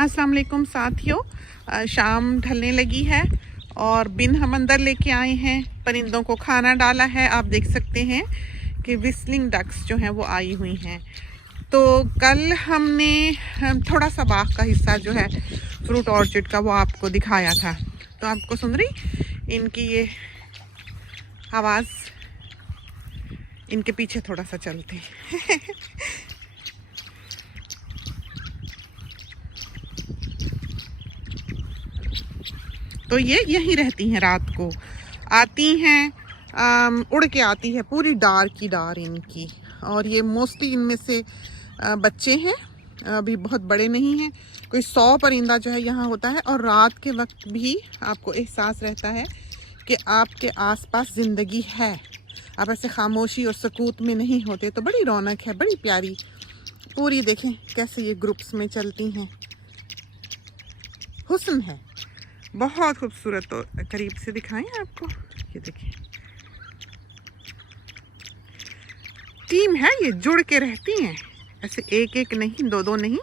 अस्सलाम वालेकुम साथियों, शाम ढलने लगी है और बिन हम अंदर लेके आए हैं, परिंदों को खाना डाला है। आप देख सकते हैं कि विस्लिंग डक्स जो हैं वो आई हुई हैं। तो कल हमने थोड़ा सा बाग का हिस्सा जो है फ्रूट ऑर्चिड का वो आपको दिखाया था। तो आपको सुन रही इनकी ये आवाज़, इनके पीछे थोड़ा सा चलते हैं। तो ये यहीं रहती हैं, रात को आती हैं, उड़ के आती है, पूरी डार की डार इनकी। और ये मोस्टली इनमें से बच्चे हैं, अभी बहुत बड़े नहीं हैं। कोई 100 परिंदा जो है यहाँ होता है। और रात के वक्त भी आपको एहसास रहता है कि आपके आसपास ज़िंदगी है, आप ऐसे खामोशी और सकूत में नहीं होते। तो बड़ी रौनक है, बड़ी प्यारी पूरी। देखें कैसे ये ग्रुप्स में चलती हैं, हुस्न है, बहुत खूबसूरत। तो करीब से दिखाएं आपको, ये देखिए टीम है, ये जुड़ के रहती हैं, ऐसे एक एक नहीं, दो दो नहीं,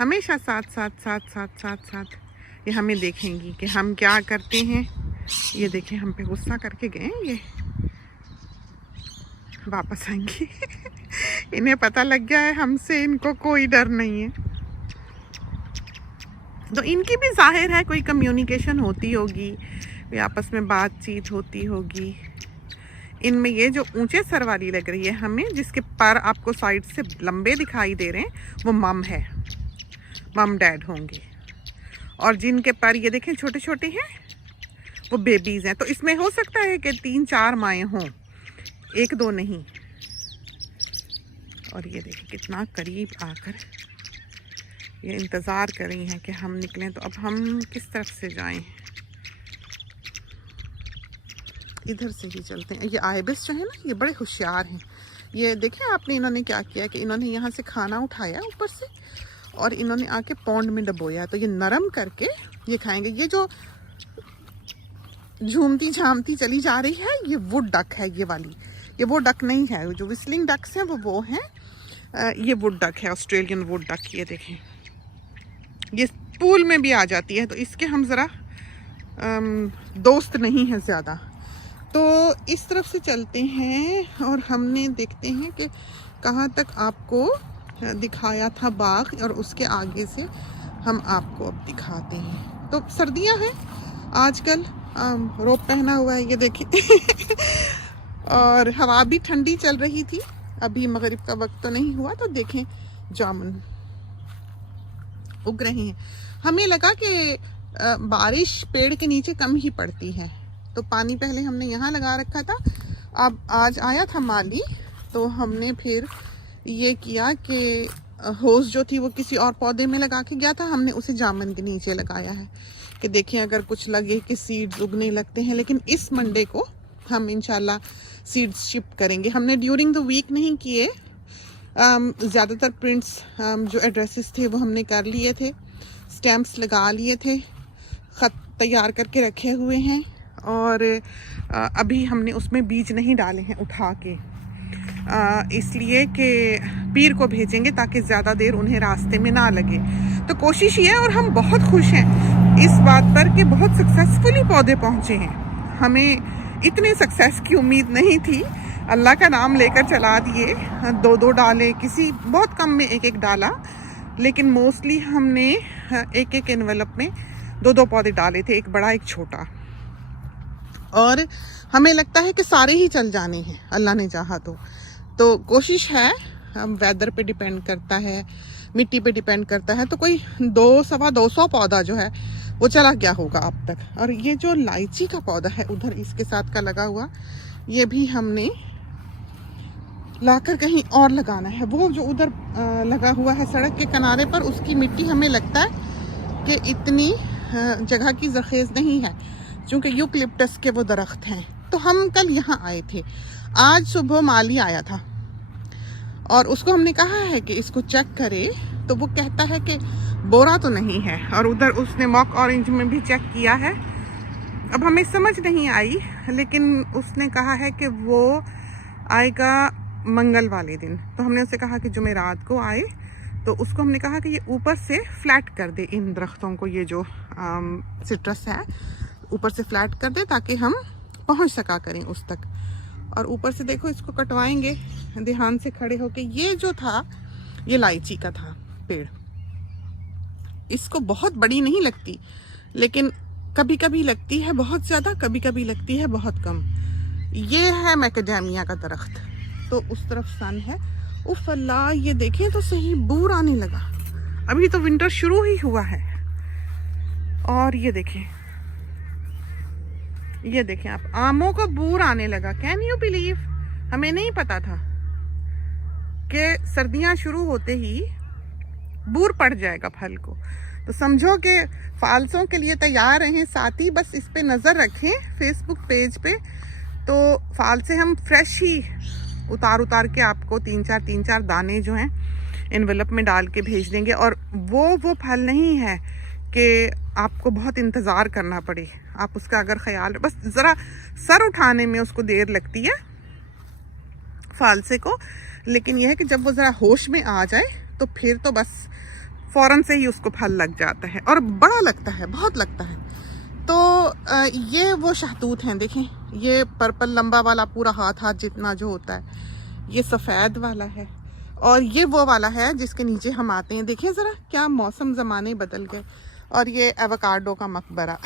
हमेशा साथ साथ साथ साथ साथ साथ ये हमें देखेंगी कि हम क्या करते हैं। ये देखें हम पे गुस्सा करके गए, ये वापस आएंगी। इन्हें पता लग गया है हमसे इनको कोई डर नहीं है। तो इनकी भी जाहिर है कोई कम्युनिकेशन होती होगी, कोई आपस में बातचीत होती होगी। इनमें ये जो ऊंचे सर वाली लग रही है हमें, जिसके पर आपको साइड से लंबे दिखाई दे रहे हैं, वो मम है, मम डैड होंगे। और जिनके पर ये देखें छोटे छोटे हैं, वो बेबीज़ हैं। तो इसमें हो सकता है कि 3-4 माएँ हों, 1-2 नहीं। और ये देखें कितना करीब आकर ये इंतज़ार कर रही हैं कि हम निकलें। तो अब हम किस तरफ से जाएं? इधर से ही चलते हैं। ये आइबिस जो है ना, ये बड़े होशियार हैं। ये देखें आपने, इन्होंने क्या किया कि इन्होंने यहाँ से खाना उठाया ऊपर से और इन्होंने आके पौंड में डबोया। तो ये नरम करके ये खाएंगे। ये जो झूमती झामती चली जा रही है, ये वुड डक है, ये वाली। ये वो डक नहीं है, जो विस्लिंग डक्स हैं वो हैं। ये वुड डक है, ऑस्ट्रेलियन वुड डक। ये देखें ये पूल में भी आ जाती है। तो इसके हम ज़रा दोस्त नहीं हैं ज़्यादा। तो इस तरफ से चलते हैं और हमने देखते हैं कि कहाँ तक आपको दिखाया था बाग, और उसके आगे से हम आपको अब दिखाते हैं। तो सर्दियाँ हैं आजकल, रोब पहना हुआ है, ये देखिए। और हवा भी ठंडी चल रही थी, अभी मगरिब का वक्त तो नहीं हुआ। तो देखें जामुन उग रहे हैं। हमें लगा कि बारिश पेड़ के नीचे कम ही पड़ती है, तो पानी पहले हमने यहाँ लगा रखा था। अब आज आया था माली, तो हमने फिर ये किया कि होस जो थी वो किसी और पौधे में लगा के गया था, हमने उसे जामुन के नीचे लगाया है कि देखें अगर कुछ लगे कि सीड्स उगने लगते हैं। लेकिन इस मंडे को हम इंशाल्लाह सीड्स शिफ्ट करेंगे। हमने ड्यूरिंग द वीक नहीं किए, ज़्यादातर प्रिंट्स जो एड्रेसेस थे वो हमने कर लिए थे, स्टैम्प्स लगा लिए थे, ख़त तैयार करके रखे हुए हैं। और अभी हमने उसमें बीज नहीं डाले हैं उठा के, इसलिए कि पीर को भेजेंगे ताकि ज़्यादा देर उन्हें रास्ते में ना लगे। तो कोशिश ये है, और हम बहुत खुश हैं इस बात पर कि बहुत सक्सेसफुली पौधे पहुँचे हैं। हमें इतने सक्सेस की उम्मीद नहीं थी, अल्लाह का नाम लेकर चला दिए। 2-2 डाले, किसी बहुत कम में 1-1 डाला, लेकिन मोस्टली हमने 1-1 एनवेलप में 2-2 पौधे डाले थे, एक बड़ा एक छोटा। और हमें लगता है कि सारे ही चल जाने हैं, अल्लाह ने चाहा तो कोशिश है। हम वेदर पे डिपेंड करता है, मिट्टी पे डिपेंड करता है। तो कोई 200-250 पौधा जो है वो चला गया होगा अब तक। और ये जो लाइची का पौधा है उधर इसके साथ का लगा हुआ, ये भी हमने लाकर कहीं और लगाना है। वो जो उधर लगा हुआ है सड़क के किनारे पर, उसकी मिट्टी हमें लगता है कि इतनी जगह की ज़रखेज़ नहीं है, क्योंकि यूकलिप्टस के वो दरख्त हैं। तो हम कल यहाँ आए थे, आज सुबह माली आया था और उसको हमने कहा है कि इसको चेक करे, तो वो कहता है कि बोरा तो नहीं है। और उधर उसने मॉक ऑरेंज में भी चेक किया है, अब हमें समझ नहीं आई, लेकिन उसने कहा है कि वो आएगा मंगल वाले दिन। तो हमने उससे कहा कि जुमेरात को आए, तो उसको हमने कहा कि ये ऊपर से फ्लैट कर दे इन दरख्तों को, ये जो सिट्रस है ऊपर से फ्लैट कर दे ताकि हम पहुंच सका करें उस तक। और ऊपर से देखो इसको कटवाएंगे ध्यान से खड़े होके। ये जो था ये इलायची का था पेड़, इसको बहुत बड़ी नहीं लगती, लेकिन कभी कभी लगती है बहुत ज़्यादा, कभी कभी लगती है बहुत कम। ये है मैकेडेमिया का दरख्त, तो उस तरफ सन है। उफ अल्लाह, ये देखें तो सही, बूर आने लगा। अभी तो विंटर शुरू ही हुआ है। और ये देखें आप, आमों को बूर आने लगा। Can you believe? हमें नहीं पता था कि सर्दियां शुरू होते ही बूर पड़ जाएगा फल को। तो समझो कि फालसों के लिए तैयार रहें। साथ ही बस इस पे नज़र रखें फेसबुक पेज पे, तो फाल से हम फ्रेश ही उतार के आपको तीन चार दाने जो हैं एनवेलप में डाल के भेज देंगे। और वो फल नहीं है कि आपको बहुत इंतज़ार करना पड़े। आप उसका अगर ख्याल, बस ज़रा सर उठाने में उसको देर लगती है फालसे को, लेकिन यह है कि जब वो ज़रा होश में आ जाए तो फिर तो बस फ़ौरन से ही उसको फल लग जाता है, और बड़ा लगता है, बहुत लगता है। तो ये वो शहतूत हैं, देखें ये पर्पल लंबा वाला पूरा हाथ जितना जो होता है, ये सफ़ेद वाला है, और ये वो वाला है जिसके नीचे हम आते हैं। देखें ज़रा क्या मौसम ज़माने बदल गए। और ये एवोकाडो का मकबरा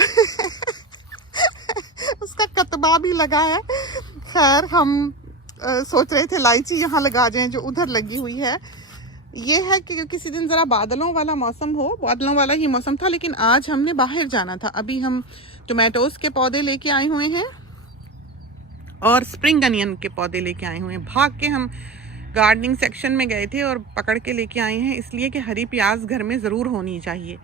उसका कतबा भी लगा है। खैर हम सोच रहे थे इलायची यहाँ लगा जाएं जो उधर लगी हुई है। ये है कि किसी दिन ज़रा बादलों वाला मौसम हो, बादलों वाला ही मौसम था, लेकिन आज हमने बाहर जाना था। अभी हम टोमेटोज़ के पौधे लेके आए हुए हैं और स्प्रिंग अनियन के पौधे लेके आए हुए हैं। भाग के हम गार्डनिंग सेक्शन में गए थे और पकड़ के लेके आए हैं, इसलिए कि हरी प्याज घर में ज़रूर होनी चाहिए।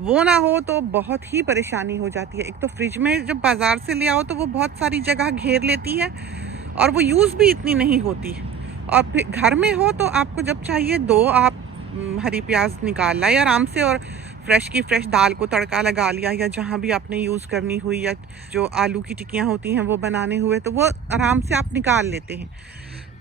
वो ना हो तो बहुत ही परेशानी हो जाती है। एक तो फ्रिज में जब बाज़ार से ले आओ तो वो बहुत सारी जगह घेर लेती है और वो यूज़ भी इतनी नहीं होती। और फिर घर में हो तो आपको जब चाहिए दो आप हरी प्याज निकाल लाई आराम से, और फ्रेश की फ्रेश दाल को तड़का लगा लिया, या जहाँ भी आपने यूज़ करनी हुई, या जो आलू की टिक्कियाँ होती हैं वो बनाने हुए, तो वो आराम से आप निकाल लेते हैं।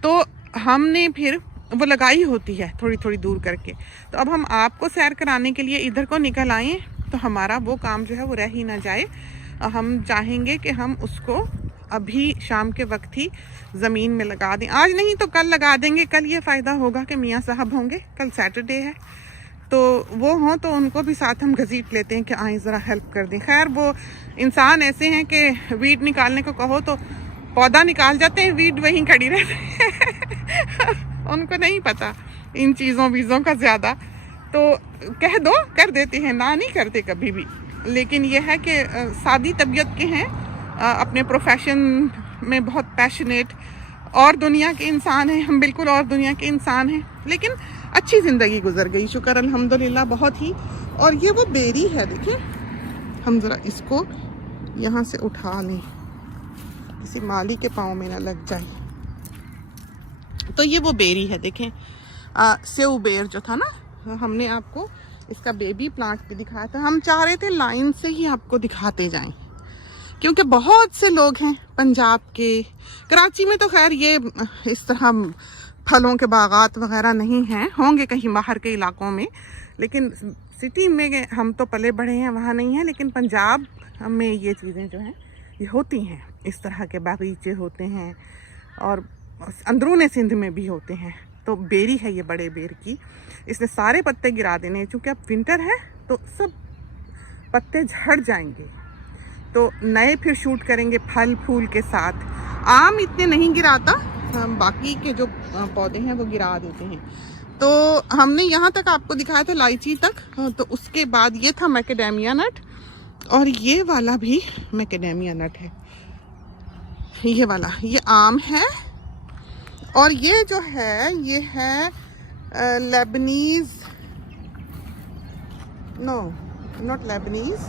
तो हमने फिर वो लगाई होती है थोड़ी थोड़ी दूर करके। तो अब हम आपको सैर कराने के लिए इधर को निकल आए, तो हमारा वो काम जो है वो रह ही ना जाए। हम चाहेंगे कि हम उसको अभी शाम के वक्त ही ज़मीन में लगा दें। आज नहीं तो कल लगा देंगे। कल ये फ़ायदा होगा कि मियाँ साहब होंगे, कल सैटरडे है, तो वो हों तो उनको भी साथ हम घसीट लेते हैं कि आए ज़रा हेल्प कर दें। खैर वो इंसान ऐसे हैं कि वीड निकालने को कहो तो पौधा निकाल जाते हैं, वीड वहीं खड़ी रहती है उनको नहीं पता इन चीज़ों वीज़ों का ज़्यादा, तो कह दो कर देते हैं, ना नहीं करते कभी भी। लेकिन यह है कि सादी तबीयत के हैं, अपने प्रोफेशन में बहुत पैशनेट, और दुनिया के इंसान हैं। हम बिल्कुल और दुनिया के इंसान हैं, लेकिन अच्छी ज़िंदगी गुजर गई, शुक्र अल्हम्दुलिल्लाह, बहुत ही। और ये वो बेरी है, देखिए हम ज़रा इसको यहाँ से उठा लें, किसी माली के पाँव में ना लग जाए। तो ये वो बेरी है, देखें सेव बेर जो था ना, हमने आपको इसका बेबी प्लांट भी दिखाया था। हम चाह रहे थे लाइन से ही आपको दिखाते जाएं, क्योंकि बहुत से लोग हैं पंजाब के, कराची में तो खैर ये इस तरह फलों के बागात वगैरह नहीं हैं, होंगे कहीं बाहर के इलाकों में, लेकिन सिटी में हम तो पले बढ़े हैं, वहाँ नहीं है। लेकिन पंजाब में ये चीज़ें जो हैं ये होती हैं, इस तरह के बागीचे होते हैं, और अंदरूनी सिंध में भी होते हैं। तो बेरी है ये बड़े बेर की, इसने सारे पत्ते गिरा देने, चूँकि अब विंटर है तो सब पत्ते झड़ जाएंगे, तो नए फिर शूट करेंगे फल फूल के साथ। आम इतने नहीं गिराता, बाकी के जो पौधे हैं वो गिरा देते हैं। तो हमने यहाँ तक आपको दिखाया था इलायची तक, तो उसके बाद ये था मैकेडेमिया नट, और ये वाला भी मैकेडेमिया नट है, ये वाला, ये आम है। और ये जो है ये है Lebanese, no not Lebanese,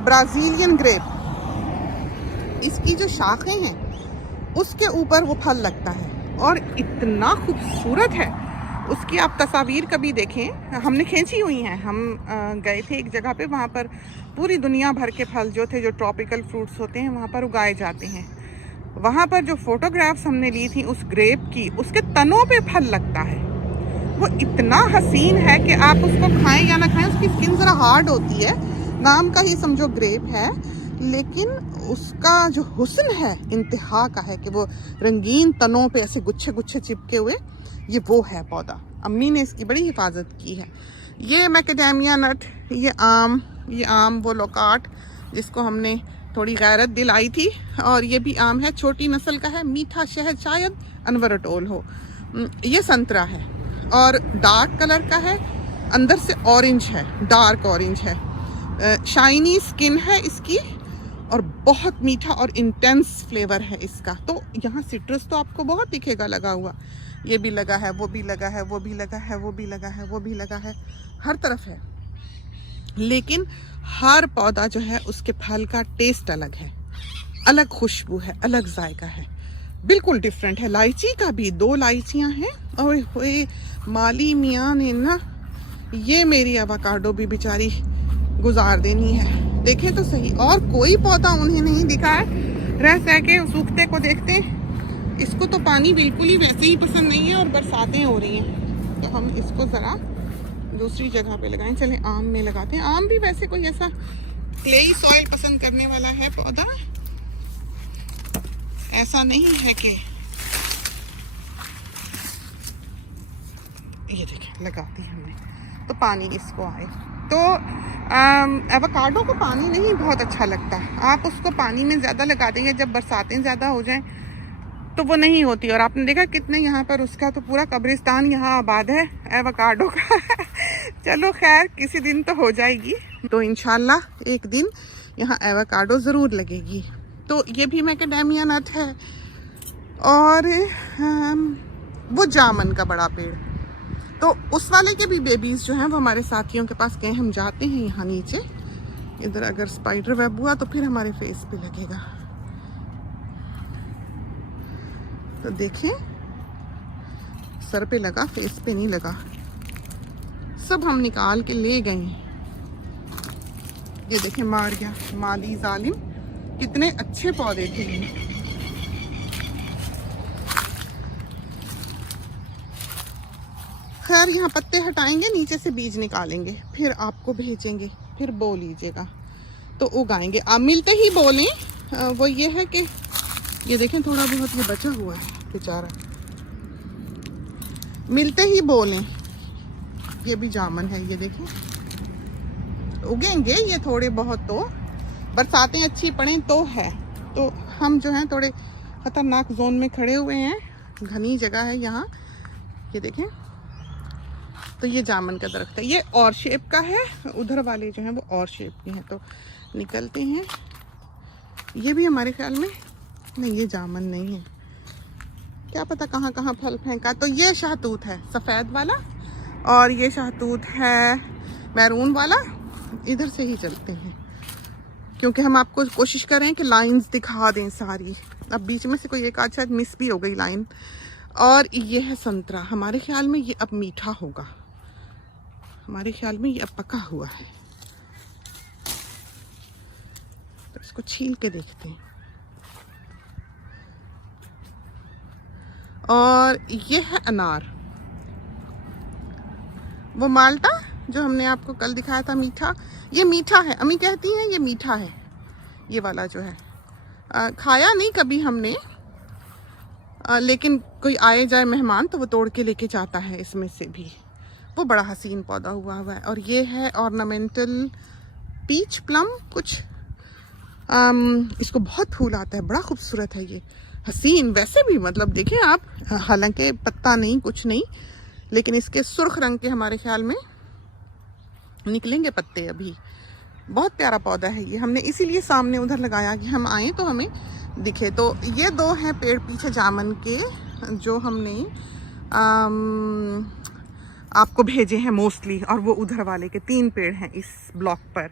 Brazilian grape. इसकी जो शाखें हैं उसके ऊपर वो फल लगता है, और इतना खूबसूरत है उसकी, आप तस्वीर कभी देखें, हमने खींची हुई हैं। हम गए थे एक जगह पे, वहाँ पर पूरी दुनिया भर के फल जो थे, जो ट्रॉपिकल फ्रूट्स होते हैं वहाँ पर उगाए जाते हैं। वहाँ पर जो फोटोग्राफ्स हमने ली थी उस ग्रेप की, उसके तनों पे फल लगता है। वो इतना हसीन है कि आप उसको खाएं या ना खाएं, उसकी स्किन ज़रा हार्ड होती है, नाम का ही समझो ग्रेप है, लेकिन उसका जो हुस्न है इंतहा का है कि वो रंगीन तनों पे ऐसे गुच्छे गुच्छे चिपके हुए, ये वो है पौधा। अम्मी ने इसकी बड़ी हिफाजत की है। ये मैकेडेमिया नट, ये आम वो लोकाट जिसको हमने थोड़ी गैरत दिलाई थी, और ये भी आम है, छोटी नस्ल का है, मीठा शहद शायद अनवरटोल हो। ये संतरा है और डार्क कलर का है, अंदर से ऑरेंज है, डार्क ऑरेंज है, शाइनी स्किन है इसकी और बहुत मीठा और इंटेंस फ्लेवर है इसका। तो यहाँ सिट्रस तो आपको बहुत दिखेगा लगा हुआ, ये भी लगा है, वो भी लगा है, वो भी लगा है, वो भी लगा है, वो भी लगा है, हर तरफ है। लेकिन हर पौधा जो है उसके फल का टेस्ट अलग है, अलग खुशबू है, अलग जायका है, बिल्कुल डिफरेंट है। इलायची का भी 2 इलायचियाँ हैं। और माली मियाँ ने ना ये मेरी एवोकाडो भी बेचारी गुजार देनी है, देखें तो सही। और कोई पौधा उन्हें नहीं दिखा है, रह सह के सूखते को देखते हैं। इसको तो पानी बिल्कुल ही वैसे ही पसंद नहीं है और बरसातें हो रही हैं, तो हम इसको ज़रा दूसरी जगह पे लगाएं। चलें आम में लगाते हैं। आम भी वैसे कोई ऐसा क्लेई सॉइल पसंद करने वाला है पौधा, ऐसा नहीं है कि ये देखें लगाती हमने तो पानी इसको आए। तो एवोकाडो को पानी नहीं बहुत अच्छा लगता, आप उसको पानी में ज़्यादा लगा देंगे, जब बरसातें ज़्यादा हो जाएं तो वो नहीं होती। और आपने देखा कितने यहाँ पर उसका तो पूरा कब्रिस्तान यहाँ आबाद है एवोकाडो का। चलो खैर किसी दिन तो हो जाएगी, तो इंशाल्लाह एक दिन यहाँ एवोकाडो ज़रूर लगेगी। तो ये भी मैकेडेमिया नट है। और वो जामन का बड़ा पेड़, तो उस वाले के भी बेबीज़ जो हैं वो हमारे साथियों के पास गए, हम जाते हैं यहाँ नीचे। इधर अगर स्पाइडर वेब हुआ तो फिर हमारे फेस पे लगेगा, तो देखें सर पे लगा, फेस पे नहीं लगा। सब हम निकाल के ले गए। ये देखें मार गया माली जालिम, कितने अच्छे पौधे थे ये। खैर यहाँ पत्ते हटाएंगे, नीचे से बीज निकालेंगे, फिर आपको भेजेंगे, फिर बो लीजिएगा तो उगाएंगे। आप मिलते ही बोलें। वो ये है कि ये देखें थोड़ा बहुत ये बचा हुआ है बेचारा, मिलते ही बोलें। ये भी जामन है, ये देखें उगेंगे ये थोड़े बहुत, तो बरसातें अच्छी पड़ें तो है। तो हम जो हैं थोड़े ख़तरनाक जोन में खड़े हुए हैं, घनी जगह है यहाँ। ये देखें तो ये जामन का दरख्त है, ये और शेप का है, उधर वाले जो हैं वो और शेप के हैं। तो निकलते हैं, ये भी हमारे ख्याल में नहीं, ये जामन नहीं है, क्या पता कहाँ कहाँ फल फेंका। तो ये शाहतूत है सफ़ेद वाला, और ये शाहतूत है मैरून वाला। इधर से ही चलते हैं क्योंकि हम आपको कोशिश कर रहे हैं कि लाइंस दिखा दें सारी। अब बीच में से कोई एक आध शायद मिस भी हो गई लाइन। और ये है संतरा, हमारे ख्याल में ये अब मीठा होगा, हमारे ख्याल में ये अब पका हुआ है। तो इसको छील के देखते हैं। और ये है अनार, वो माल्टा जो हमने आपको कल दिखाया था मीठा, ये मीठा है। अम्मी कहती हैं ये मीठा है, ये वाला जो है। खाया नहीं कभी हमने, लेकिन कोई आए जाए मेहमान तो वो तोड़ के लेके जाता है इसमें से भी। वो बड़ा हसीन पौधा हुआ है। और ये है ऑर्नामेंटल पीच प्लम कुछ, इसको बहुत फूल आता है, बड़ा खूबसूरत है ये, हसीन। वैसे भी मतलब देखें आप, हालांकि पत्ता नहीं कुछ नहीं, लेकिन इसके सुर्ख रंग के हमारे ख्याल में निकलेंगे पत्ते अभी। बहुत प्यारा पौधा है ये, हमने इसीलिए सामने उधर लगाया कि हम आए तो हमें दिखे। तो ये 2 हैं पेड़ पीछे जामन के जो हमने आपको भेजे हैं मोस्टली, और वो उधर वाले के 3 पेड़ हैं इस ब्लॉक पर।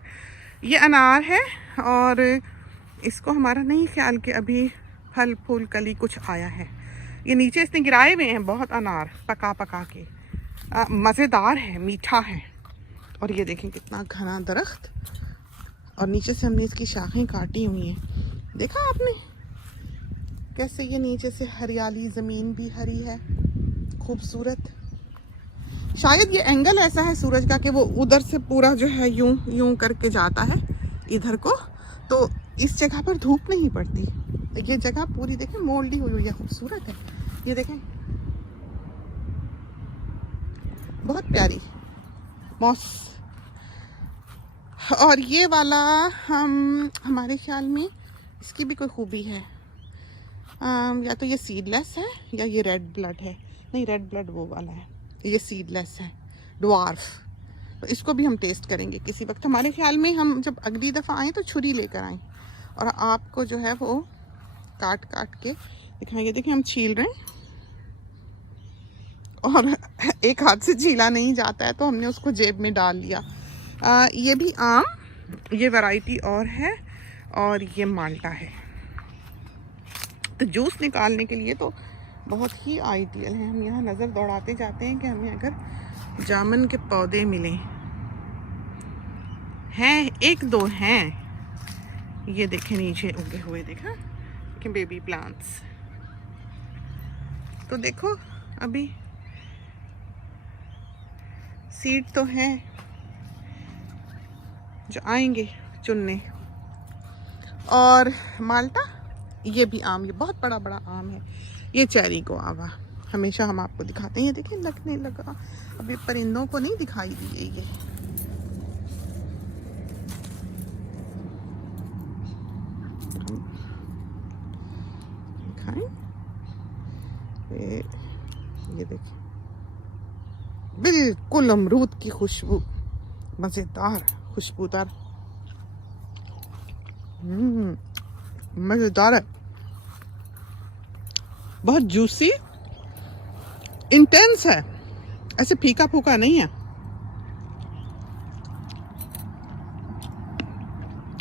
ये अनार है और इसको हमारा नहीं ख्याल कि अभी फल फूल कली कुछ आया है। ये नीचे इसने गिराए हुए हैं बहुत अनार पका पका के, मज़ेदार है, मीठा है। और ये देखें कितना घना दरख्त, और नीचे से हमने इसकी शाखें काटी हुई हैं। देखा आपने कैसे ये नीचे से हरियाली, ज़मीन भी हरी है, खूबसूरत। शायद ये एंगल ऐसा है सूरज का कि वो उधर से पूरा जो है यूं यूं करके जाता है इधर को, तो इस जगह पर धूप नहीं पड़ती। ये जगह पूरी देखें मोल्डी हुई है, खूबसूरत है। ये देखें बहुत प्यारी मॉस। और ये वाला हमारे ख्याल में इसकी भी कोई खूबी है, या तो ये सीडलेस है या ये रेड ब्लड है। नहीं, रेड ब्लड वो वाला है, ये सीडलेस है, ड्वार्फ। तो इसको भी हम टेस्ट करेंगे किसी वक्त। हमारे ख्याल में हम जब अगली दफ़ा आएँ तो छुरी लेकर आएँ और आपको जो है वो काट काट के दिखाएंगे। देखिए हम छील रहे हैं और एक हाथ से छीला नहीं जाता है तो हमने उसको जेब में डाल लिया। ये भी आम, ये वैरायटी और है, और ये माल्टा है। तो जूस निकालने के लिए तो बहुत ही आइडियल है। हम यहाँ नज़र दौड़ाते जाते हैं कि हमें अगर जामुन के पौधे मिले हैं, एक दो हैं। ये देखें नीचे उगे हुए, देखा कि बेबी प्लांट्स। तो देखो अभी सीड तो हैं जो आएंगे चुनने। और माल्टा, ये भी आम, ये बहुत बड़ा बड़ा आम है। ये चेरी गुआवा हमेशा हम आपको दिखाते हैं। ये देखिए लगने लगा, अभी परिंदों को नहीं दिखाई दी है ये। दिखाएं, ये देखिए बिल्कुल अमरूद की खुशबू, मजेदार खुशबूदार, मजेदार है, बहुत जूसी, इंटेंस है, ऐसे फीका फूका नहीं है।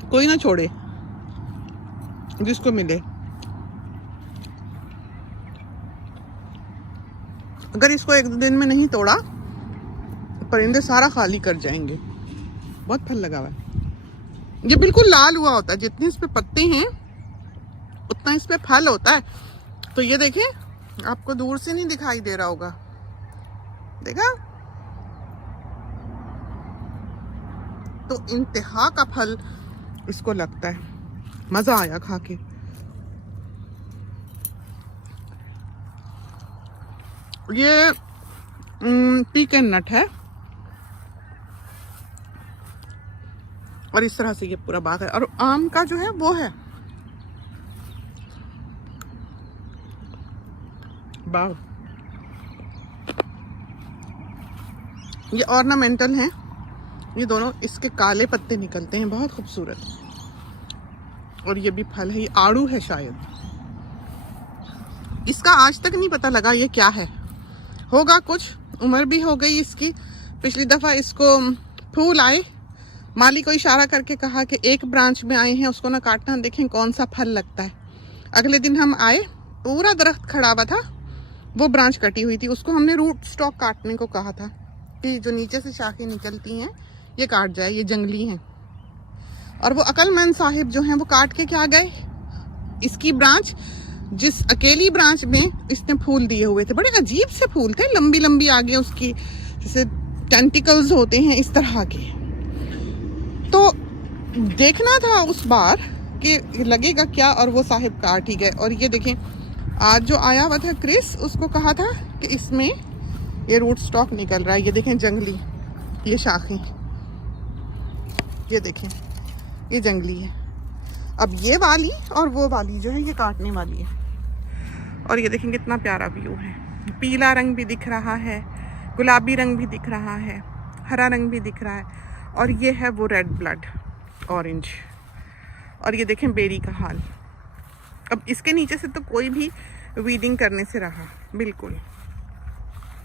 कोई ना छोड़े जिसको मिले। अगर इसको एक दिन में नहीं तोड़ा परिंदे सारा खाली कर जाएंगे। बहुत फल लगा हुआ है। ये बिल्कुल लाल हुआ होता है, जितनी इस पे पत्ते हैं उतना इस पे फल होता है। तो ये देखें, आपको दूर से नहीं दिखाई दे रहा होगा, देखा? तो इंतहा का फल इसको लगता है। मजा आया खा के। ये पीकन नट है और इस तरह से ये पूरा बाग है। और आम का जो है वो है बाग। ये ऑर्नामेंटल हैं, ये दोनों, इसके काले पत्ते निकलते हैं, बहुत खूबसूरत। और ये भी फल है, ये आड़ू है शायद। इसका आज तक नहीं पता लगा ये क्या है। होगा कुछ, उम्र भी हो गई इसकी। पिछली दफ़ा इसको फूल आए, माली को इशारा करके कहा कि एक ब्रांच में आए हैं, उसको ना काटना, देखें कौन सा फल लगता है। अगले दिन हम आए, पूरा दरख्त खड़ा हुआ था, वो ब्रांच कटी हुई थी। उसको हमने रूट स्टॉक काटने को कहा था कि जो नीचे से शाखें निकलती हैं ये काट जाए, ये जंगली हैं। और वो अकलमंद साहिब जो हैं वो काट के क्या गए, इसकी ब्रांच, जिस अकेली ब्रांच में इसने फूल दिए हुए थे, बड़े अजीब से फूल थे, लंबी लंबी आगे उसकी जैसे टेंटिकल्स होते हैं इस तरह के। तो देखना था उस बार कि लगेगा क्या, और वो साहिब काट ही गए। और ये देखें, आज जो आया हुआ था क्रिस, उसको कहा था कि इसमें ये रूट स्टॉक निकल रहा है। ये देखें जंगली, ये शाखें, ये देखें ये जंगली है। अब ये वाली और वो वाली जो है ये काटने वाली है। और ये देखें कितना प्यारा व्यू है। पीला रंग भी दिख रहा है, गुलाबी रंग भी दिख रहा है, हरा रंग भी दिख रहा है। और ये है वो रेड ब्लड, ऑरेंज। और ये देखें बेरी का हाल। अब इसके नीचे से तो कोई भी वीडिंग करने से रहा, बिल्कुल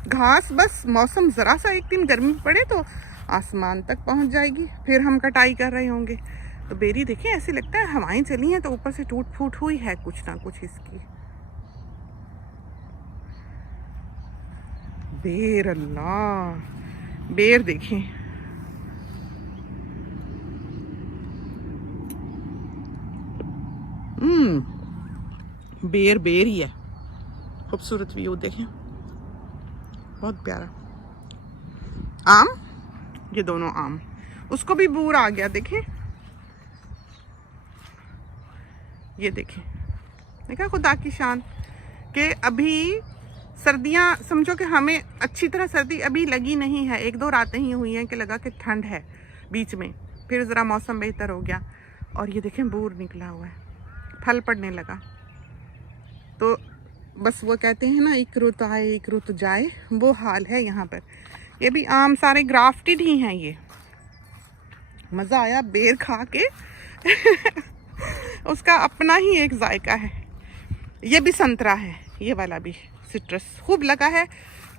घास, बस मौसम ज़रा सा एक दिन गर्मी पड़े तो आसमान तक पहुंच जाएगी, फिर हम कटाई कर रहे होंगे। तो बेरी देखें, ऐसे लगता है हवाएं चली हैं तो ऊपर से टूट फूट हुई है कुछ ना कुछ इसकी। बेर, अल्लाह, बेर देखें, बेर बेर ही है। खूबसूरत व्यू देखें, बहुत प्यारा। आम, ये दोनों आम, उसको भी बूर आ गया। देखें, ये देखें, देखा खुदा की शान कि अभी सर्दियाँ, समझो कि हमें अच्छी तरह सर्दी अभी लगी नहीं है, 1-2 रातें ही हुई हैं कि लगा कि ठंड है बीच में, फिर ज़रा मौसम बेहतर हो गया और ये देखें बूर निकला हुआ है, फल पड़ने लगा। तो बस वो कहते हैं ना, एक रुत आए एक रुत जाए, वो हाल है यहाँ पर। ये भी आम सारे ग्राफ्टेड ही हैं। ये मज़ा आया बेर खा के उसका अपना ही एक जायका है। ये भी संतरा है, ये वाला भी सिट्रस खूब लगा है।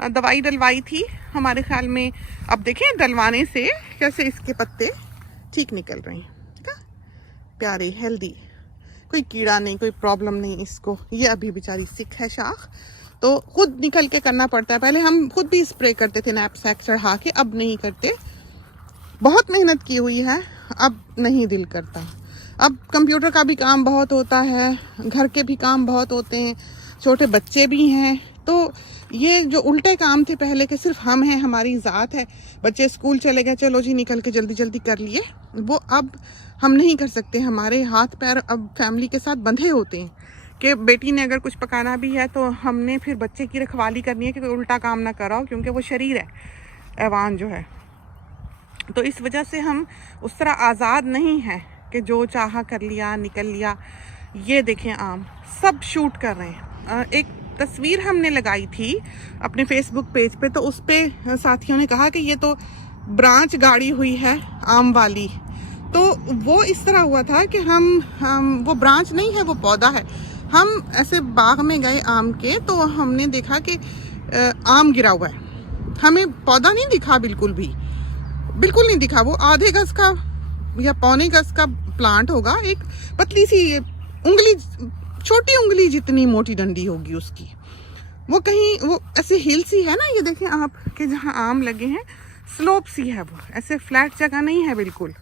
दवाई डलवाई थी हमारे ख्याल में, अब देखें डलवाने से कैसे इसके पत्ते ठीक निकल रहे हैं, प्यारे हेल्दी, कोई कीड़ा नहीं, कोई प्रॉब्लम नहीं इसको। ये अभी बेचारी सिक है शाख, तो खुद निकल के करना पड़ता है। पहले हम खुद भी स्प्रे करते थे नैपसैक चढ़ा के, अब नहीं करते। बहुत मेहनत की हुई है, अब नहीं दिल करता। अब कंप्यूटर का भी काम बहुत होता है, घर के भी काम बहुत होते हैं, छोटे बच्चे भी हैं। तो ये जो उल्टे काम थे पहले के, सिर्फ हम हैं, हमारी ज़ात है, बच्चे स्कूल चले गए, चलो जी निकल के जल्दी जल्दी कर लिए, वो अब हम नहीं कर सकते। हमारे हाथ पैर अब फैमिली के साथ बंधे होते हैं कि बेटी ने अगर कुछ पकाना भी है तो हमने फिर बच्चे की रखवाली करनी है कि कोई उल्टा काम ना कराओ, क्योंकि वो शरीर है, ऐवान जो है। तो इस वजह से हम उस तरह आज़ाद नहीं हैं कि जो चाहा कर लिया, निकल लिया। ये देखें आम सब शूट कर रहे हैं। एक तस्वीर हमने लगाई थी अपने फेसबुक पेज पे, तो उस पे साथियों ने कहा कि ये तो ब्रांच गाड़ी हुई है आम वाली। तो वो इस तरह हुआ था कि हम वो ब्रांच नहीं है, वो पौधा है। हम ऐसे बाग में गए आम के, तो हमने देखा कि आम गिरा हुआ है, हमें पौधा नहीं दिखा, बिल्कुल नहीं दिखा। वो आधे गज का या पौने गज का प्लांट होगा, एक पतली सी उंगली, छोटी उंगली जितनी मोटी डंडी होगी उसकी। वो कहीं वो ऐसे हिल सी है ना, ये देखें आप कि जहाँ आम लगे हैं स्लोप सी है, वो ऐसे फ्लैट जगह नहीं है बिल्कुल।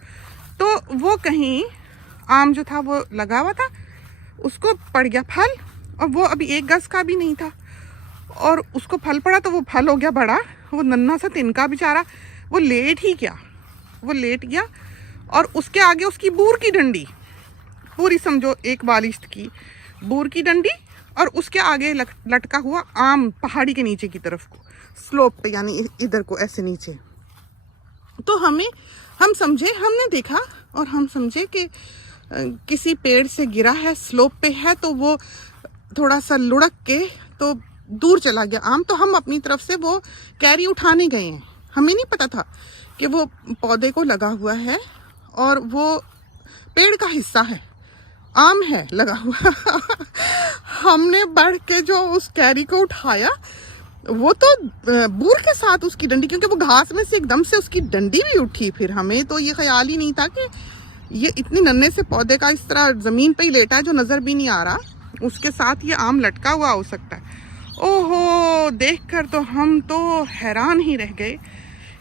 तो वो कहीं आम जो था वो लगा हुआ था, उसको पड़ गया फल, और वो अभी 1 गज का भी नहीं था, और उसको फल पड़ा तो वो फल हो गया बड़ा। वो नन्हा सा तिनका बेचारा वो लेट ही गया, वो लेट गया, और उसके आगे उसकी बूर की डंडी पूरी, समझो 1 बालिश्त की बूर की डंडी, और उसके आगे लटका हुआ आम पहाड़ी के नीचे की तरफ को, स्लोप पे, यानी इधर को ऐसे नीचे। तो हम समझे, हमने देखा और हम समझे कि किसी पेड़ से गिरा है, स्लोप पे है, तो वो थोड़ा सा लुढ़क के तो दूर चला गया आम। तो हम अपनी तरफ से वो कैरी उठाने गए हैं, हमें नहीं पता था कि वो पौधे को लगा हुआ है और वो पेड़ का हिस्सा है, आम है लगा हुआ हमने बढ़ के जो उस कैरी को उठाया, वो तो बूर के साथ उसकी डंडी, क्योंकि वो घास में से एकदम से उसकी डंडी भी उठी। फिर हमें तो ये ख्याल ही नहीं था कि ये इतने नन्हे से पौधे का इस तरह ज़मीन पे ही लेटा है, जो नज़र भी नहीं आ रहा, उसके साथ ये आम लटका हुआ हो सकता है। ओहो, देखकर तो हम तो हैरान ही रह गए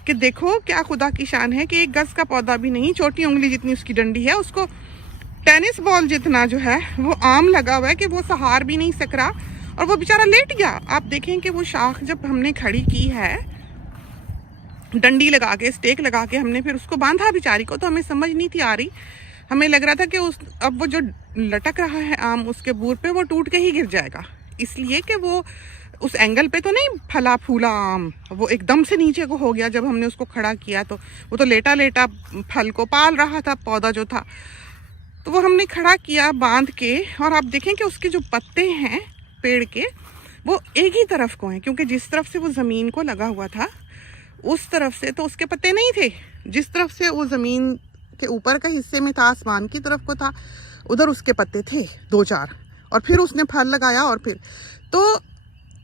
कि देखो क्या खुदा की शान है कि 1 गज का पौधा भी नहीं, छोटी उंगली जितनी उसकी डंडी है, उसको टेनिस बॉल जितना जो है वो आम लगा हुआ है कि वो सहार भी नहीं सक रहा, और वो बेचारा लेट गया। आप देखें कि वो शाख जब हमने खड़ी की है, डंडी लगा के, स्टेक लगा के हमने फिर उसको बांधा बेचारी को, तो हमें समझ नहीं थी आ रही। हमें लग रहा था कि अब वो जो लटक रहा है आम उसके बूर पे, वो टूट के ही गिर जाएगा, इसलिए कि वो उस एंगल पे तो नहीं फला फूला आम, वो एकदम से नीचे को हो गया। जब हमने उसको खड़ा किया तो वो तो लेटा लेटा फल को पाल रहा था, पौधा जो था। तो वो हमने खड़ा किया बांध के, और आप देखें कि उसके जो पत्ते हैं पेड़ के, वो एक ही तरफ को हैं, क्योंकि जिस तरफ से वो ज़मीन को लगा हुआ था उस तरफ से तो उसके पत्ते नहीं थे, जिस तरफ से वो ज़मीन के ऊपर का हिस्से में था, आसमान की तरफ को था, उधर उसके पत्ते थे 2-4, और फिर उसने फल लगाया। और फिर तो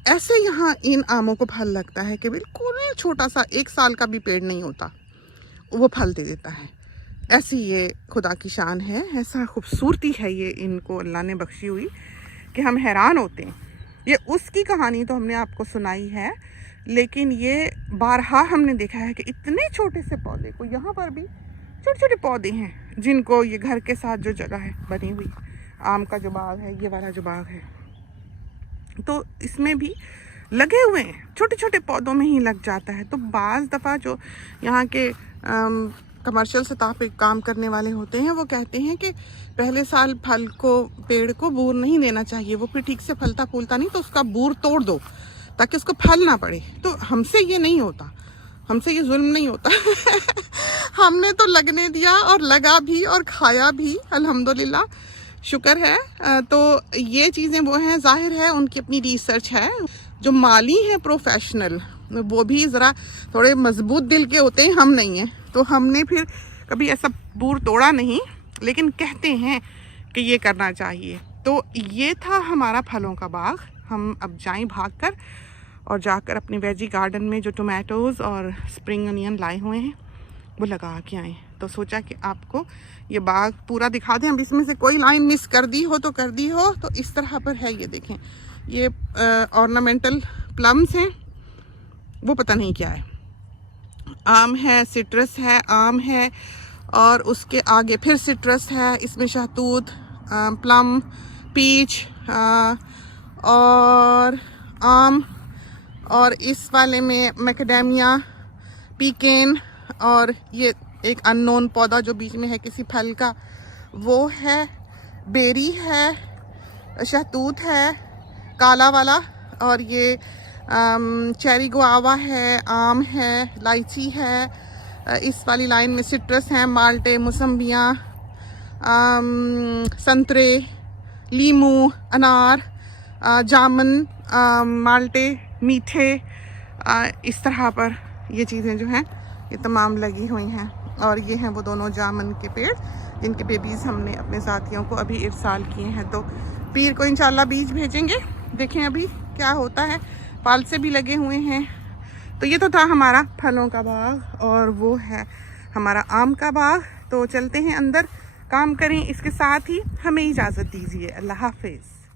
ऐसे यहाँ इन आमों को फल लगता है कि बिल्कुल छोटा सा 1 साल का भी पेड़ नहीं होता, वो फल दे देता है। ऐसी ये खुदा की शान है, ऐसा खूबसूरती है ये इनको अल्लाह ने बख्शी हुई कि हम हैरान होते हैं। ये उसकी कहानी तो हमने आपको सुनाई है, लेकिन ये बारहा हमने देखा है कि इतने छोटे से पौधे को, यहाँ पर भी छोटे छोटे पौधे हैं जिनको ये घर के साथ जो जगह है बनी हुई, आम का जो बाग है, ये वाला जो बाग है, तो इसमें भी लगे हुए हैं, छोटे छोटे पौधों में ही लग जाता है। तो बाज़ दफ़ा जो यहाँ के कमर्शियल सतह पे काम करने वाले होते हैं वो कहते हैं कि पहले साल फल को पेड़ को बूर नहीं देना चाहिए, वो फिर ठीक से फलता फूलता नहीं तो उसका बूर तोड़ दो ताकि उसको फल ना पड़े। तो हमसे ये नहीं होता, हमसे ये जुल्म नहीं होता हमने तो लगने दिया और लगा भी और खाया भी, अल्हम्दुलिल्लाह, शुक्र है। तो ये चीज़ें वो हैं, जाहिर है उनकी अपनी रिसर्च है। जो माली हैं प्रोफेशनल, वो भी ज़रा थोड़े मजबूत दिल के होते हैं, हम नहीं हैं। तो हमने फिर कभी ऐसा बूर तोड़ा नहीं, लेकिन कहते हैं कि ये करना चाहिए। तो ये था हमारा फलों का बाग। हम अब जाएं भागकर और जाकर अपने वेजी गार्डन में जो टोमेटोज़ और स्प्रिंग अनियन लाए हुए हैं वो लगा के आएँ। तो सोचा कि आपको ये बाग पूरा दिखा दें। अब इसमें से कोई लाइन मिस कर दी हो तो कर दी हो। तो इस तरह पर है, ये देखें, ये ऑर्नामेंटल प्लम्स हैं, वो पता नहीं क्या है, आम है, सिट्रस है, आम है, और उसके आगे फिर सिट्रस है, इसमें शहतूत, प्लम, पीच और आम, और इस वाले में मैकेडेमिया, पीकेन, और ये एक अननोन पौधा जो बीच में है किसी फल का, वो है, बेरी है, शहतूत है काला वाला, और ये चेरी गुआवा है, आम है, लाइची है। इस वाली लाइन में सिट्रस हैं, माल्टे, मौसम्बियाँ, संतरे, लीमू, अनार, जामुन, माल्टे, मीठे, इस तरह पर ये चीज़ें जो हैं ये तमाम लगी हुई हैं। और ये हैं वो दोनों जामुन के पेड़ जिनके बेबीज़ हमने अपने साथियों को अभी इरसाल किए हैं। तो पीर को इंशाल्लाह बीज भेजेंगे, देखें अभी क्या होता है। पाल से भी लगे हुए हैं। तो ये तो था हमारा फलों का बाग, और वो है हमारा आम का बाग। तो चलते हैं अंदर, काम करें, इसके साथ ही हमें इजाज़त दीजिए। अल्लाह हाफिज़।